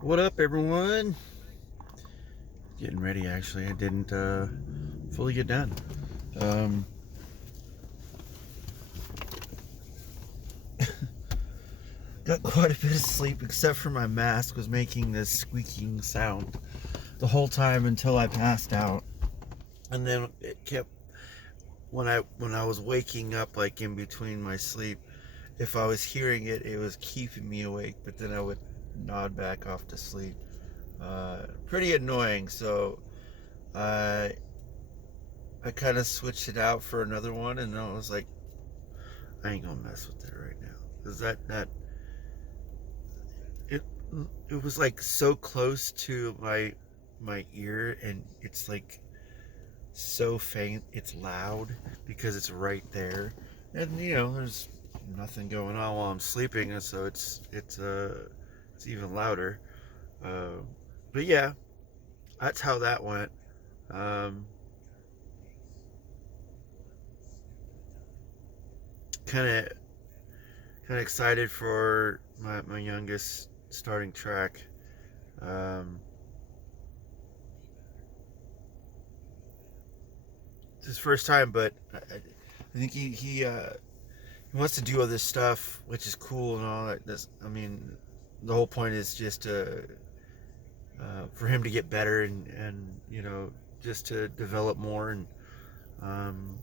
What up, everyone? Getting ready, actually. I didn't fully get done. Um, got quite a bit of sleep, except for my mask was making this squeaking sound the whole time until I passed out. And then it kept when I was waking up, like in between my sleep. If I was hearing it, it was keeping me awake. But then I would nod back off to sleep. Pretty annoying. So I I kind of switched it out for another one, and I was like, I ain't gonna mess with it right now, because it it was like so close to my ear, and it's like so faint, it's loud because it's right there, and there's nothing going on while I'm sleeping, and so it's even louder. Uh, but yeah, that's how that went. Um, kind of kind of excited for my youngest starting track. Um, it's his first time, but I think he wants to do all this stuff, which is cool and all that. I mean, the whole point is just for him to get better and just to develop more and um,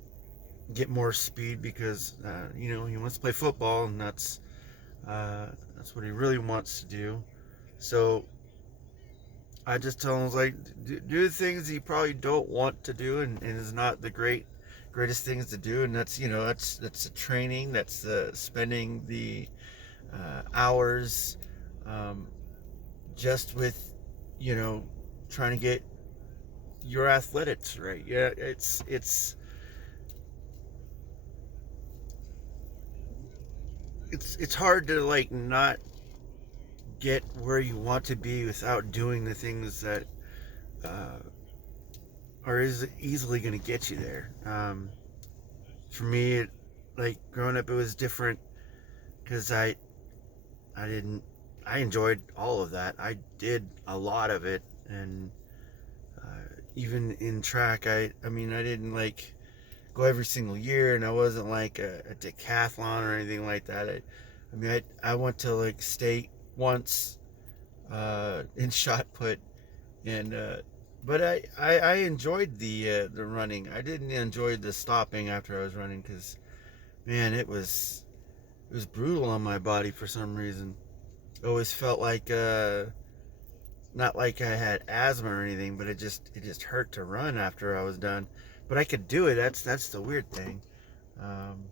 get more speed because he wants to play football, and that's what he really wants to do. So I just tell him, like, do the things you probably don't want to do, and is not the greatest things to do, and that's the training, that's spending the hours, um, just with you know trying to get your athletics right. Yeah, it's hard to like not get where you want to be without doing the things that uh, are easily going to get you there. For me, like growing up, it was different because I didn't I enjoyed all of that. I did a lot of it, and even in track, I mean I didn't like go every single year, and I wasn't like a decathlon or anything like that. I went to like state once in shot put, and but I enjoyed the running. I didn't enjoy the stopping after I was running because man, it was brutal on my body for some reason. It always felt like not like I had asthma or anything, but it just hurt to run after I was done. But I could do it. That's the weird thing. Um,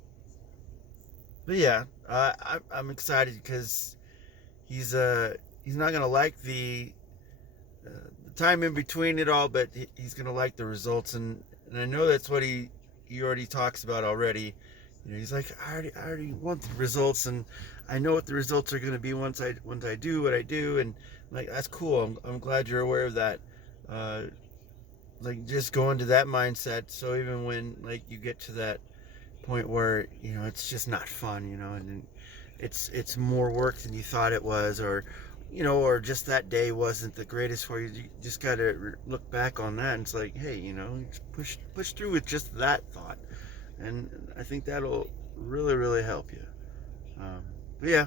but yeah, I'm excited because he's not gonna like the time in between it all, but he's gonna like the results, and I know that's what he already talks about already. He's like, I already want the results, and I know what the results are gonna be once I do what I do, and like that's cool. I'm glad you're aware of that. Uh, like just go into that mindset, so even when like you get to that point where it's just not fun, and it's more work than you thought it was, or just that day wasn't the greatest for you. You just got to look back on that, and it's like, hey, push through with just that thought, and I think that'll really really help you. But yeah,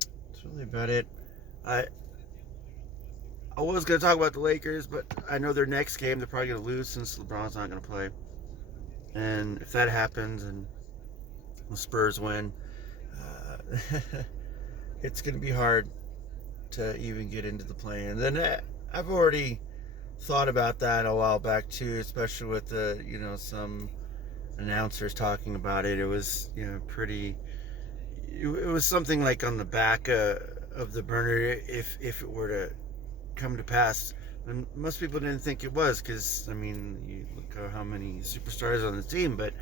that's really about it. I i was going to talk about the Lakers, but I know their next game they're probably going to lose since LeBron's not going to play, and if that happens and the Spurs win, uh, it's going to be hard to even get into the play. And then I've already thought about that a while back too, especially with the some announcers talking about it. It was pretty. It was something like on the back of the burner if it were to come to pass. And most people didn't think it was because I mean you look at how many superstars on the team, but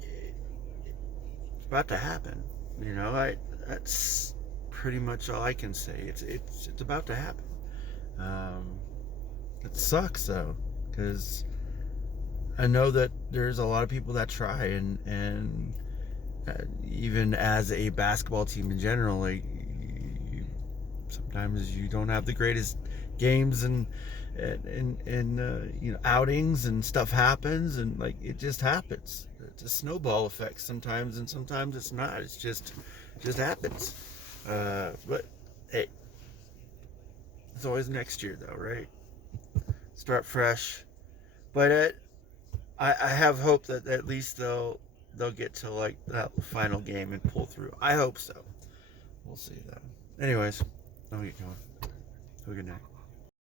it's about to happen. I that's pretty much all I can say. It's about to happen. Um, it sucks though, because I know that there's a lot of people that try, and even as a basketball team in general, like Sometimes you don't have the greatest games and outings, and stuff happens, and like it just happens. It's a snowball effect sometimes, and sometimes it's not. It's just happens. But hey, it's always next year though, right? Start fresh. But I have hope that at least they'll get to like that final game and pull through. I hope so. We'll see though. Anyways, I'll get going. Have a good night.